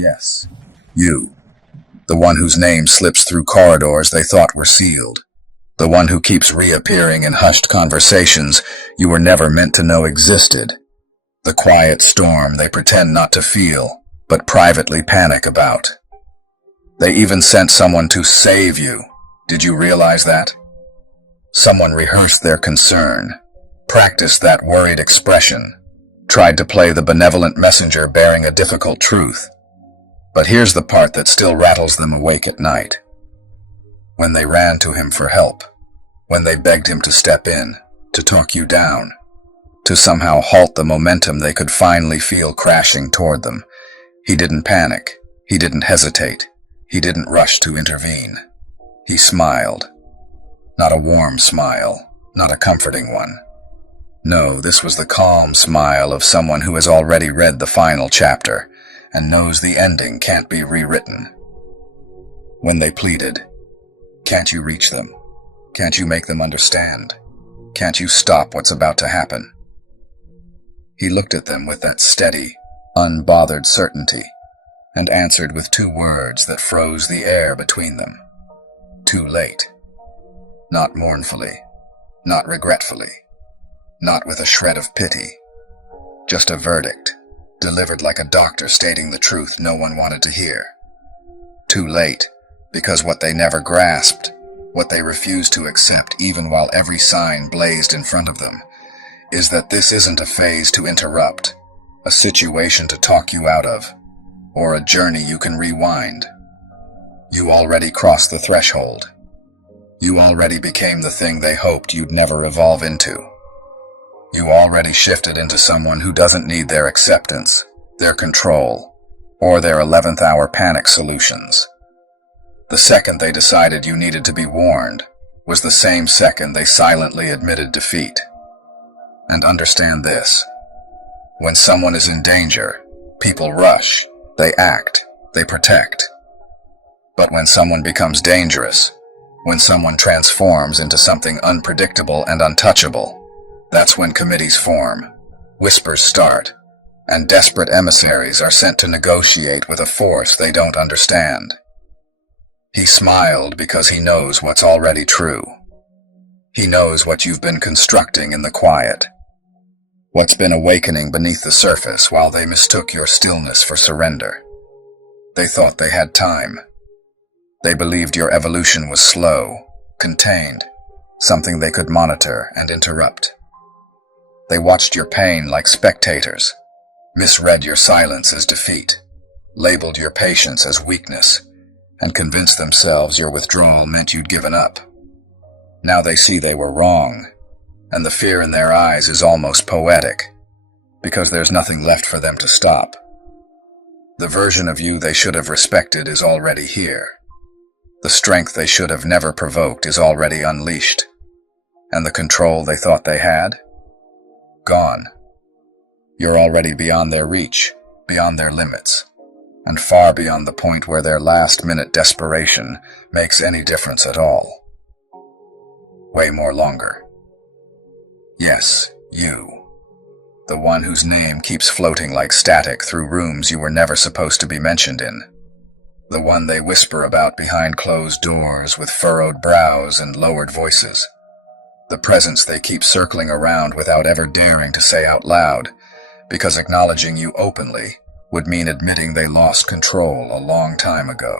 Yes, you. The one whose name slips through corridors they thought were sealed. The one who keeps reappearing in hushed conversations you were never meant to know existed. The quiet storm they pretend not to feel, but privately panic about. They even sent someone to save you. Did you realize that? Someone rehearsed their concern, practiced that worried expression, tried to play the benevolent messenger bearing a difficult truth. But here's the part that still rattles them awake at night. When they ran to him for help, when they begged him to step in, to talk you down, to somehow halt the momentum they could finally feel crashing toward them, he didn't panic, he didn't hesitate, he didn't rush to intervene. He smiled. Not a warm smile, not a comforting one. No, this was the calm smile of someone who has already read the final chapter and knows the ending can't be rewritten. When they pleaded, "Can't you reach them? Can't you make them understand? Can't you stop what's about to happen?" He looked at them with that steady, unbothered certainty and answered with two words that froze the air between them. Too late. Not mournfully, not regretfully, not with a shred of pity. Just a verdict, delivered like a doctor stating the truth no one wanted to hear. Too late, because what they never grasped, what they refused to accept even while every sign blazed in front of them, is that this isn't a phase to interrupt, a situation to talk you out of, or a journey you can rewind. You already crossed the threshold. You already became the thing they hoped you'd never evolve into. You already shifted into someone who doesn't need their acceptance, their control, or their 11th hour panic solutions. The second they decided you needed to be warned was the same second they silently admitted defeat. And understand this. When someone is in danger, people rush, they act, they protect. But when someone becomes dangerous, when someone transforms into something unpredictable and untouchable, that's when committees form, whispers start, and desperate emissaries are sent to negotiate with a force they don't understand. He smiled because he knows what's already true. He knows what you've been constructing in the quiet, what's been awakening beneath the surface while they mistook your stillness for surrender. They thought they had time. They believed your evolution was slow, contained, something they could monitor and interrupt. They watched your pain like spectators, misread your silence as defeat, labeled your patience as weakness, and convinced themselves your withdrawal meant you'd given up. Now they see they were wrong, and the fear in their eyes is almost poetic, because there's nothing left for them to stop. The version of you they should have respected is already here. The strength they should have never provoked is already unleashed, and the control they thought they had? Gone. You're already beyond their reach, beyond their limits, and far beyond the point where their last-minute desperation makes any difference at all. Way more longer. Yes, you. The one whose name keeps floating like static through rooms you were never supposed to be mentioned in. The one they whisper about behind closed doors with furrowed brows and lowered voices. The presence they keep circling around without ever daring to say out loud, because acknowledging you openly would mean admitting they lost control a long time ago.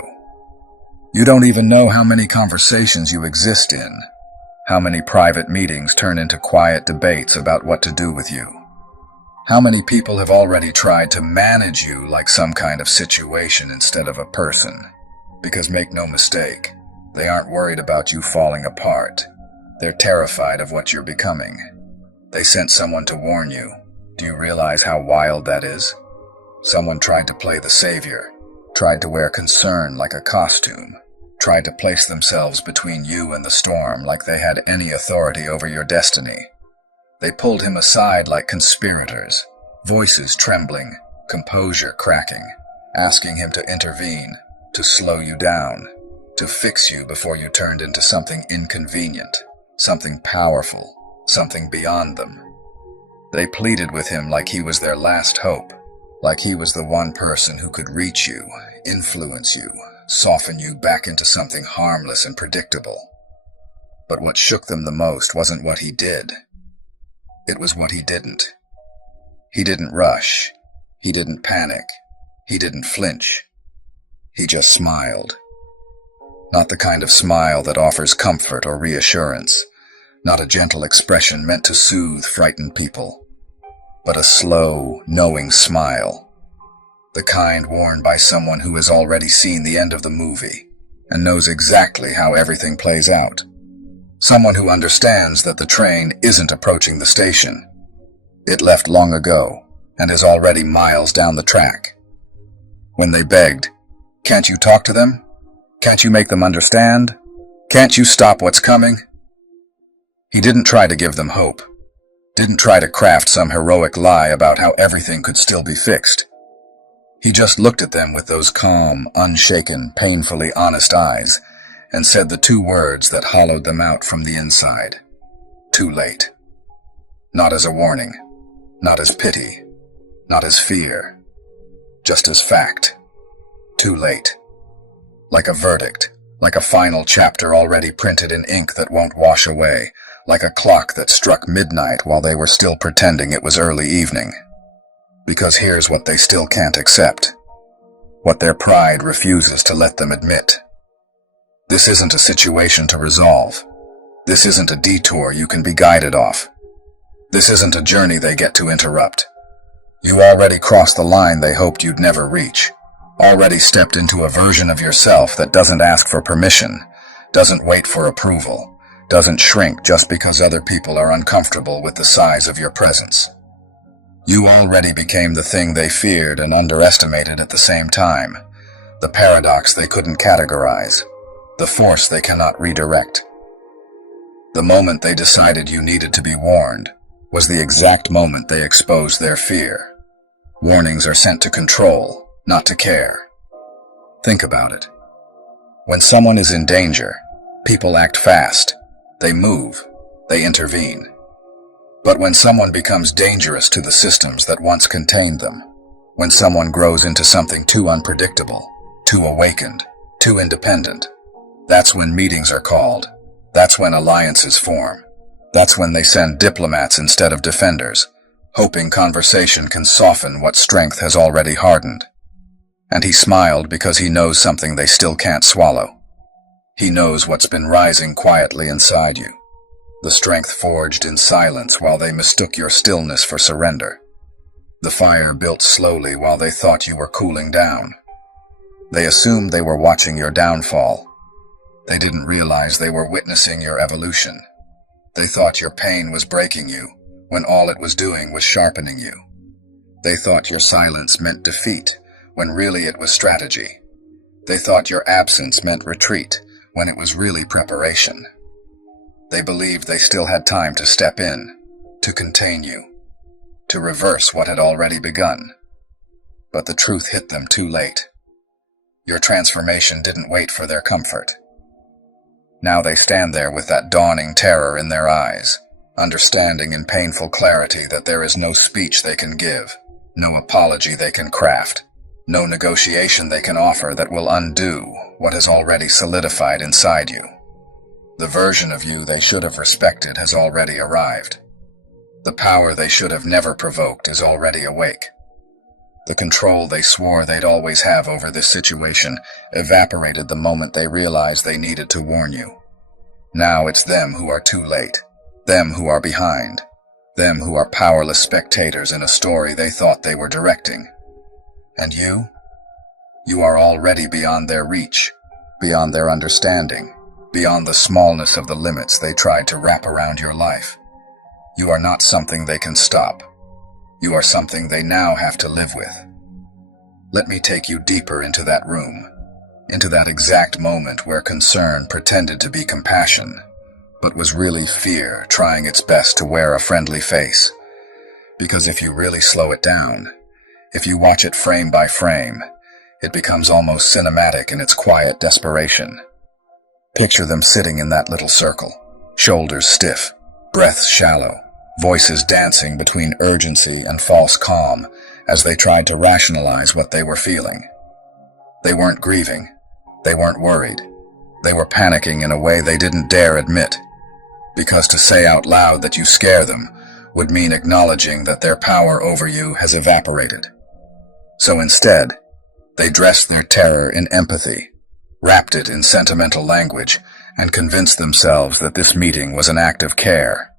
You don't even know how many conversations you exist in, how many private meetings turn into quiet debates about what to do with you. How many people have already tried to manage you like some kind of situation instead of a person? Because make no mistake, they aren't worried about you falling apart. They're terrified of what you're becoming. They sent someone to warn you. Do you realize how wild that is? Someone tried to play the savior, tried to wear concern like a costume, tried to place themselves between you and the storm like they had any authority over your destiny. They pulled him aside like conspirators, voices trembling, composure cracking, asking him to intervene, to slow you down, to fix you before you turned into something inconvenient, something powerful, something beyond them. They pleaded with him like he was their last hope, like he was the one person who could reach you, influence you, soften you back into something harmless and predictable. But what shook them the most wasn't what he did. It was what he didn't. He didn't rush. He didn't panic. He didn't flinch. He just smiled. Not the kind of smile that offers comfort or reassurance. Not a gentle expression meant to soothe frightened people. But a slow, knowing smile. The kind worn by someone who has already seen the end of the movie and knows exactly how everything plays out. Someone who understands that the train isn't approaching the station. It left long ago and is already miles down the track. When they begged, "Can't you talk to them? Can't you make them understand? Can't you stop what's coming?" He didn't try to give them hope. Didn't try to craft some heroic lie about how everything could still be fixed. He just looked at them with those calm, unshaken, painfully honest eyes and said the two words that hollowed them out from the inside. Too late. Not as a warning, not as pity, not as fear, just as fact. Too late. Like a verdict, like a final chapter already printed in ink that won't wash away, like a clock that struck midnight while they were still pretending it was early evening. Because here's what they still can't accept. What their pride refuses to let them admit. This isn't a situation to resolve. This isn't a detour you can be guided off. This isn't a journey they get to interrupt. You already crossed the line they hoped you'd never reach. Already stepped into a version of yourself that doesn't ask for permission, doesn't wait for approval, doesn't shrink just because other people are uncomfortable with the size of your presence. You already became the thing they feared and underestimated at the same time, the paradox they couldn't categorize, the force they cannot redirect. The moment they decided you needed to be warned was the exact moment they exposed their fear. Warnings are sent to control, not to care. Think about it. When someone is in danger, people act fast. They move. They intervene. But when someone becomes dangerous to the systems that once contained them, when someone grows into something too unpredictable, too awakened, too independent, that's when meetings are called. That's when alliances form. That's when they send diplomats instead of defenders, hoping conversation can soften what strength has already hardened. And he smiled because he knows something they still can't swallow. He knows what's been rising quietly inside you. The strength forged in silence while they mistook your stillness for surrender. The fire built slowly while they thought you were cooling down. They assumed they were watching your downfall. They didn't realize they were witnessing your evolution. They thought your pain was breaking you, when all it was doing was sharpening you. They thought your silence meant defeat, when really it was strategy. They thought your absence meant retreat, when it was really preparation. They believed they still had time to step in, to contain you, to reverse what had already begun. But the truth hit them too late. Your transformation didn't wait for their comfort. Now they stand there with that dawning terror in their eyes, understanding in painful clarity that there is no speech they can give, no apology they can craft, no negotiation they can offer that will undo what has already solidified inside you. The version of you they should have respected has already arrived. The power they should have never provoked is already awake. The control they swore they'd always have over this situation evaporated the moment they realized they needed to warn you. Now it's them who are too late, them who are behind, them who are powerless spectators in a story they thought they were directing. And you? You are already beyond their reach, beyond their understanding, beyond the smallness of the limits they tried to wrap around your life. You are not something they can stop. You are something they now have to live with. Let me take you deeper into that room, into that exact moment where concern pretended to be compassion, but was really fear trying its best to wear a friendly face. Because if you really slow it down, if you watch it frame by frame, it becomes almost cinematic in its quiet desperation. Picture them sitting in that little circle, shoulders stiff, breaths shallow, voices dancing between urgency and false calm as they tried to rationalize what they were feeling. They weren't grieving. They weren't worried. They were panicking in a way they didn't dare admit, because to say out loud that you scare them would mean acknowledging that their power over you has evaporated. So instead, they dressed their terror in empathy, wrapped it in sentimental language, and convinced themselves that this meeting was an act of care.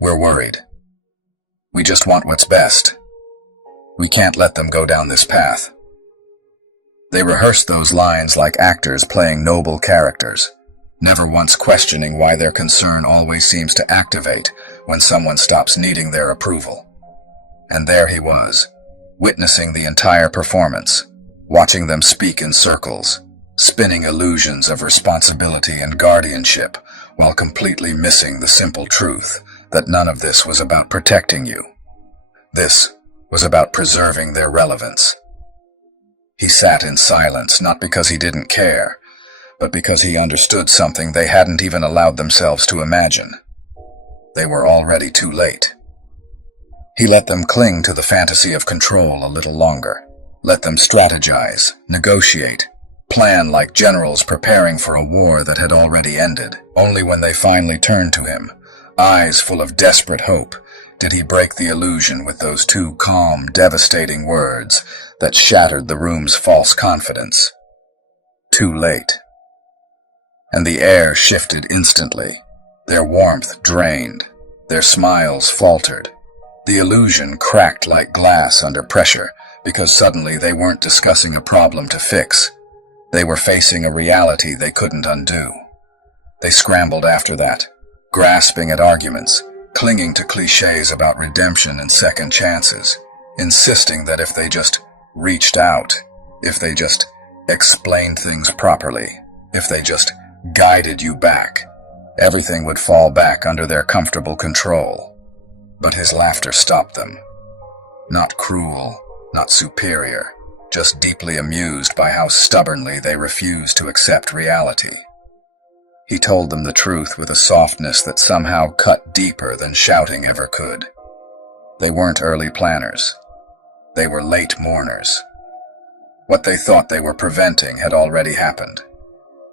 We're worried. We just want what's best. We can't let them go down this path. They rehearsed those lines like actors playing noble characters, never once questioning why their concern always seems to activate when someone stops needing their approval. And there he was, witnessing the entire performance, watching them speak in circles, spinning illusions of responsibility and guardianship, while completely missing the simple truth that none of this was about protecting you. This was about preserving their relevance. He sat in silence, not because he didn't care, but because he understood something they hadn't even allowed themselves to imagine. They were already too late. He let them cling to the fantasy of control a little longer, let them strategize, negotiate, plan like generals preparing for a war that had already ended. Only when they finally turned to him, eyes full of desperate hope, did he break the illusion with those two calm, devastating words that shattered the room's false confidence. Too late. And the air shifted instantly. Their warmth drained. Their smiles faltered. The illusion cracked like glass under pressure, because suddenly they weren't discussing a problem to fix. They were facing a reality they couldn't undo. They scrambled after that, grasping at arguments, clinging to cliches about redemption and second chances, insisting that if they just reached out, if they just explained things properly, if they just guided you back, everything would fall back under their comfortable control. But his laughter stopped them. Not cruel, not superior, just deeply amused by how stubbornly they refused to accept reality. He told them the truth with a softness that somehow cut deeper than shouting ever could. They weren't early planners. They were late mourners. What they thought they were preventing had already happened.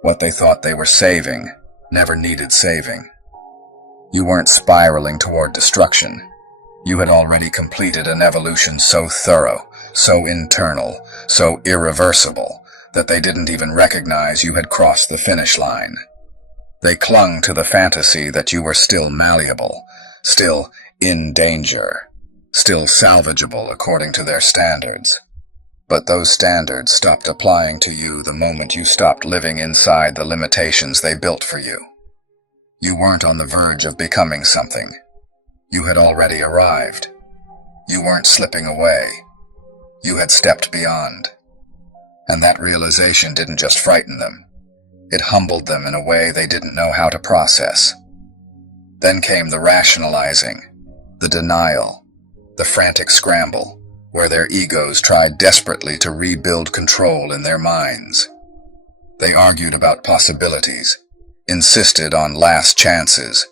What they thought they were saving never needed saving. You weren't spiraling toward destruction. You had already completed an evolution so thorough, so internal, so irreversible, that they didn't even recognize you had crossed the finish line. They clung to the fantasy that you were still malleable, still in danger, still salvageable according to their standards. But those standards stopped applying to you the moment you stopped living inside the limitations they built for you. You weren't on the verge of becoming something. You had already arrived. You weren't slipping away. You had stepped beyond. And that realization didn't just frighten them. It humbled them in a way they didn't know how to process. Then came the rationalizing, the denial, the frantic scramble, where their egos tried desperately to rebuild control in their minds. They argued about possibilities, insisted on last chances,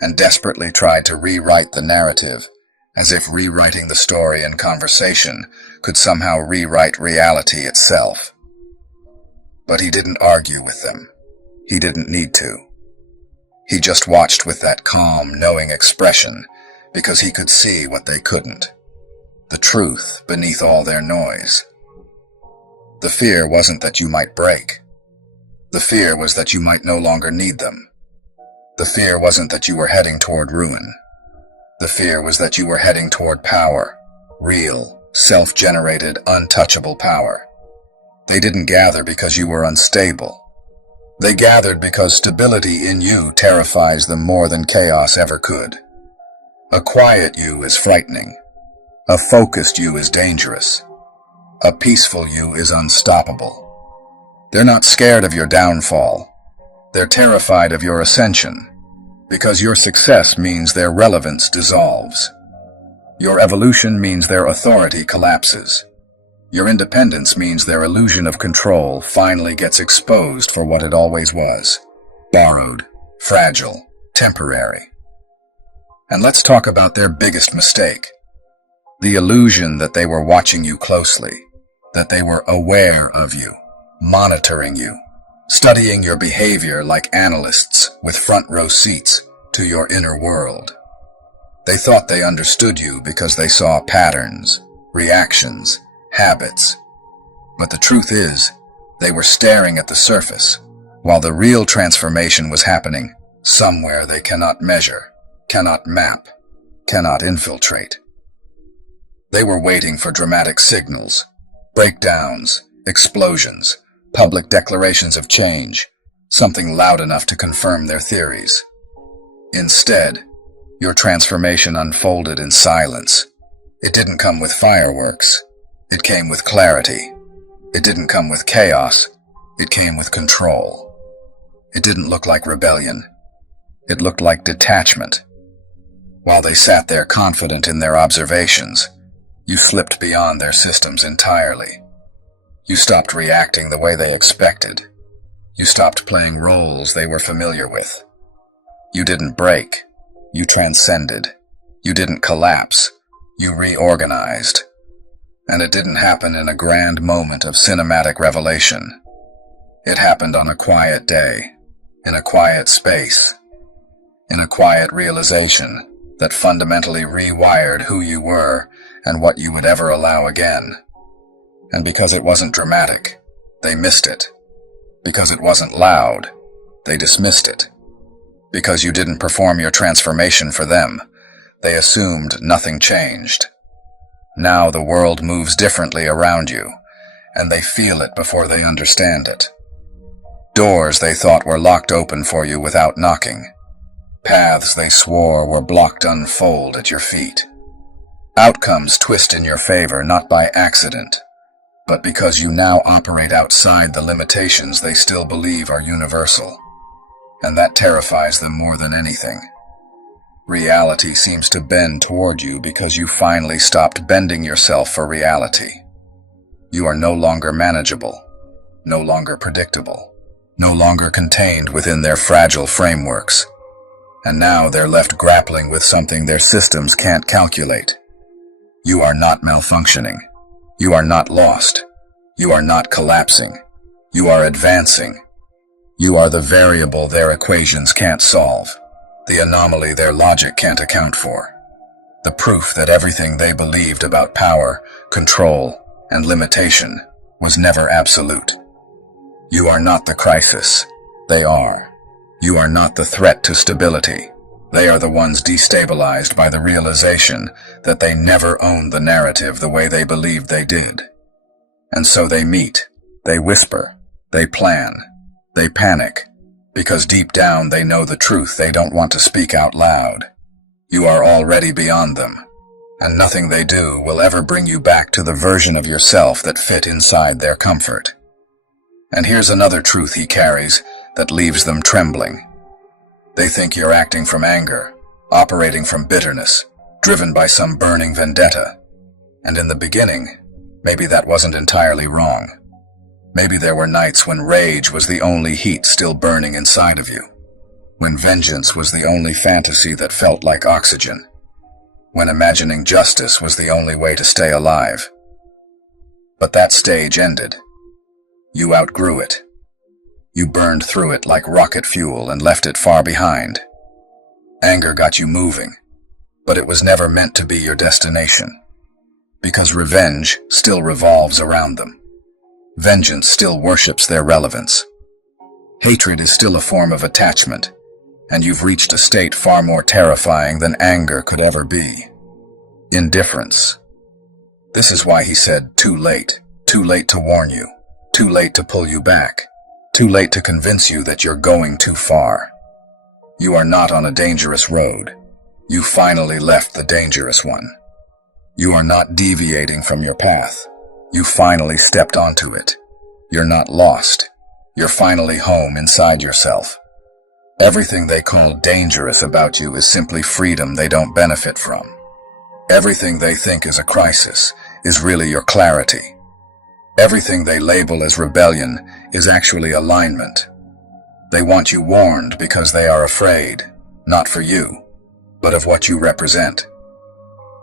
and desperately tried to rewrite the narrative, as if rewriting the story in conversation could somehow rewrite reality itself. But he didn't argue with them. He didn't need to. He just watched with that calm, knowing expression, because he could see what they couldn't. The truth beneath all their noise. The fear wasn't that you might break. The fear was that you might no longer need them. The fear wasn't that you were heading toward ruin. The fear was that you were heading toward power, real, self-generated, untouchable power. They didn't gather because you were unstable. They gathered because stability in you terrifies them more than chaos ever could. A quiet you is frightening. A focused you is dangerous. A peaceful you is unstoppable. They're not scared of your downfall. They're terrified of your ascension, because your success means their relevance dissolves. Your evolution means their authority collapses. Your independence means their illusion of control finally gets exposed for what it always was: borrowed, fragile, temporary. And let's talk about their biggest mistake. The illusion that they were watching you closely, that they were aware of you, monitoring you, studying your behavior like analysts with front row seats to your inner world. They thought they understood you because they saw patterns, reactions, habits. But the truth is, they were staring at the surface, while the real transformation was happening somewhere they cannot measure, cannot map, cannot infiltrate. They were waiting for dramatic signals, breakdowns, explosions, public declarations of change, something loud enough to confirm their theories. Instead, your transformation unfolded in silence. It didn't come with fireworks. It came with clarity. It didn't come with chaos. It came with control. It didn't look like rebellion. It looked like detachment. While they sat there confident in their observations, you slipped beyond their systems entirely. You stopped reacting the way they expected. You stopped playing roles they were familiar with. You didn't break. You transcended. You didn't collapse. You reorganized. And it didn't happen in a grand moment of cinematic revelation. It happened on a quiet day, in a quiet space, in a quiet realization that fundamentally rewired who you were and what you would ever allow again. And because it wasn't dramatic, they missed it. Because it wasn't loud, they dismissed it. Because you didn't perform your transformation for them, they assumed nothing changed. Now the world moves differently around you, and they feel it before they understand it. Doors they thought were locked open for you without knocking. Paths they swore were blocked unfold at your feet. Outcomes twist in your favor not by accident, but because you now operate outside the limitations they still believe are universal. And that terrifies them more than anything. Reality seems to bend toward you because you finally stopped bending yourself for reality. You are no longer manageable, no longer predictable, no longer contained within their fragile frameworks. And now they're left grappling with something their systems can't calculate. You are not malfunctioning. You are not lost. You are not collapsing. You are advancing. You are the variable their equations can't solve, the anomaly their logic can't account for, the proof that everything they believed about power, control, and limitation was never absolute. You are not the crisis. They are. You are not the threat to stability. They are the ones destabilized by the realization that they never owned the narrative the way they believed they did. And so they meet, they whisper, they plan, they panic, because deep down they know the truth they don't want to speak out loud. You are already beyond them, and nothing they do will ever bring you back to the version of yourself that fit inside their comfort. And here's another truth he carries that leaves them trembling. They think you're acting from anger, operating from bitterness, driven by some burning vendetta. And in the beginning, maybe that wasn't entirely wrong. Maybe there were nights when rage was the only heat still burning inside of you, when vengeance was the only fantasy that felt like oxygen, when imagining justice was the only way to stay alive. But that stage ended. You outgrew it. You burned through it like rocket fuel and left it far behind. Anger got you moving, but it was never meant to be your destination, because revenge still revolves around them. Vengeance still worships their relevance. Hatred is still a form of attachment, and you've reached a state far more terrifying than anger could ever be. Indifference. This is why he said, too late to warn you, too late to pull you back, too late to convince you that you're going too far. You are not on a dangerous road. You finally left the dangerous one. You are not deviating from your path. You finally stepped onto it. You're not lost. You're finally home inside yourself. Everything they call dangerous about you is simply freedom they don't benefit from. Everything they think is a crisis is really your clarity. Everything they label as rebellion is actually alignment. They want you warned because they are afraid, not for you, but of what you represent.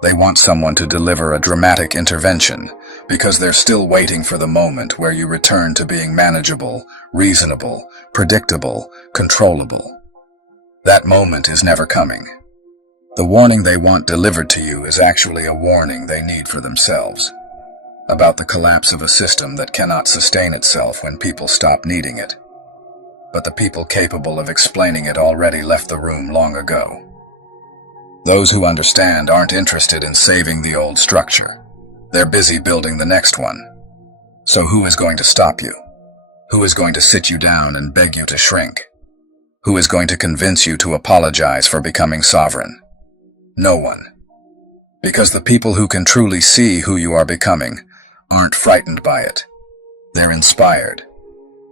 They want someone to deliver a dramatic intervention because they're still waiting for the moment where you return to being manageable, reasonable, predictable, controllable. That moment is never coming. The warning they want delivered to you is actually a warning they need for themselves, about the collapse of a system that cannot sustain itself when people stop needing it. But the people capable of explaining it already left the room long ago. Those who understand aren't interested in saving the old structure. They're busy building the next one. So who is going to stop you? Who is going to sit you down and beg you to shrink? Who is going to convince you to apologize for becoming sovereign? No one. Because the people who can truly see who you are becoming aren't frightened by it. They're inspired.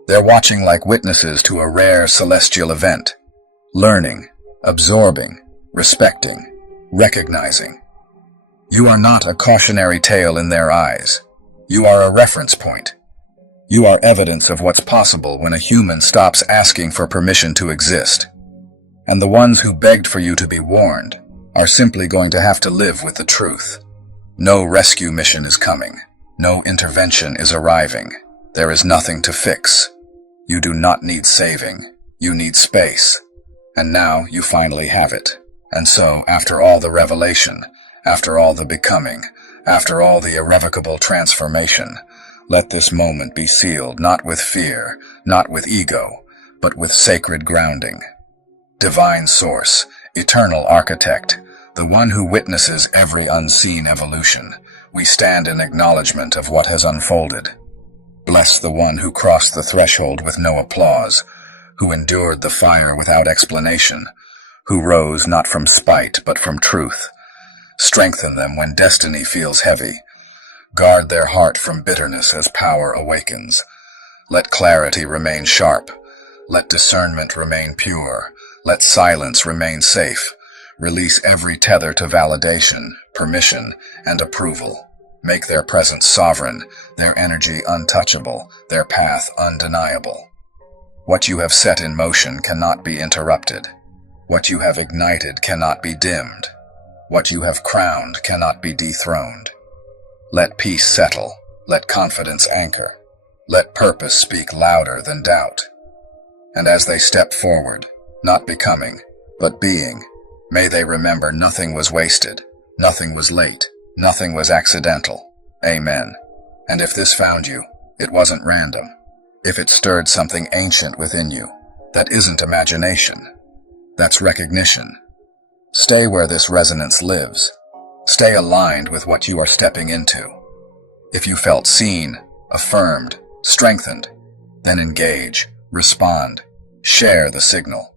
They're watching like witnesses to a rare celestial event, learning, absorbing, respecting, recognizing. You are not a cautionary tale in their eyes. You are a reference point. You are evidence of what's possible when a human stops asking for permission to exist. And the ones who begged for you to be warned are simply going to have to live with the truth. No rescue mission is coming. No intervention is arriving. There is nothing to fix. You do not need saving. You need space. And now you finally have it. And so, after all the revelation, after all the becoming, after all the irrevocable transformation, let this moment be sealed not with fear, not with ego, but with sacred grounding. Divine Source, eternal architect, the one who witnesses every unseen evolution, we stand in acknowledgement of what has unfolded. Bless the one who crossed the threshold with no applause, who endured the fire without explanation, who rose not from spite but from truth. Strengthen them when destiny feels heavy. Guard their heart from bitterness as power awakens. Let clarity remain sharp. Let discernment remain pure. Let silence remain safe. Release every tether to validation, permission, and approval. Make their presence sovereign, their energy untouchable, their path undeniable. What you have set in motion cannot be interrupted. What you have ignited cannot be dimmed. What you have crowned cannot be dethroned. Let peace settle. Let confidence anchor. Let purpose speak louder than doubt. And as they step forward, not becoming, but being, may they remember nothing was wasted, nothing was late, nothing was accidental. Amen. And if this found you, it wasn't random. If it stirred something ancient within you, that isn't imagination. That's recognition. Stay where this resonance lives. Stay aligned with what you are stepping into. If you felt seen, affirmed, strengthened, then engage, respond, share the signal.